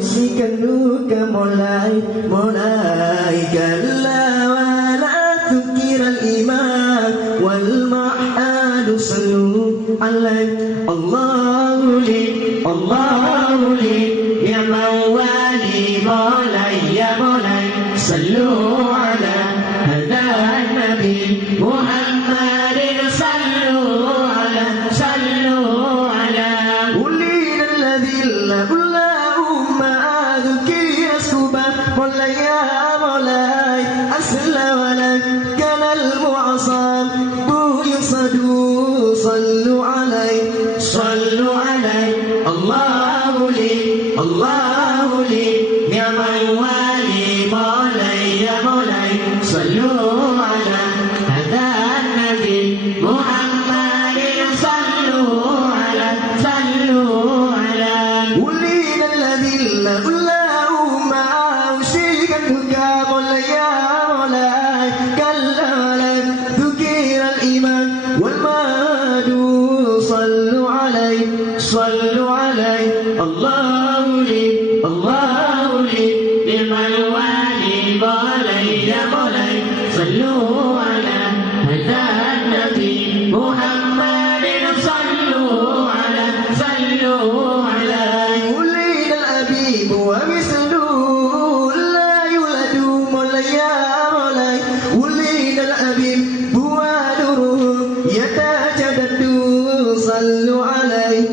Usikanuka mulai kalla wala tukiral iman wal ma'adu sallu alaih Allahu li ya mawali mulai sallu ala hada nabi Muhammadin sallu ala ulil ladhilla مولاي أسلم لك كان المعصم يصدوا صلوا عليه الله لي يا موالي مولاي صلوا على هذا النبي محمد صلوا على ولينا الذي صلوا عليه الله لي لمن والي مولاي صلوا على هذا النبي محمد صلوا عليه ولينا الأبيب ومثله لا يولد مولاي ولينا الأبيب ونوره يتجدد صلوا عليه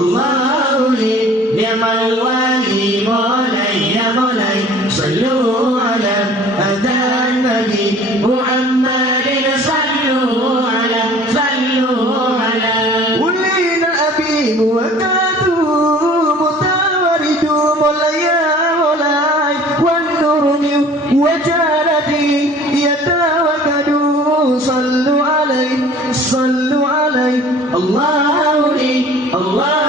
الله لي لمن والي مولاي صلوا على هذا النبي محمد صلوا على ولينا الأبيب وكاتو متورد مولاي والنور وجالتي يتوكدوا صلوا عليه الله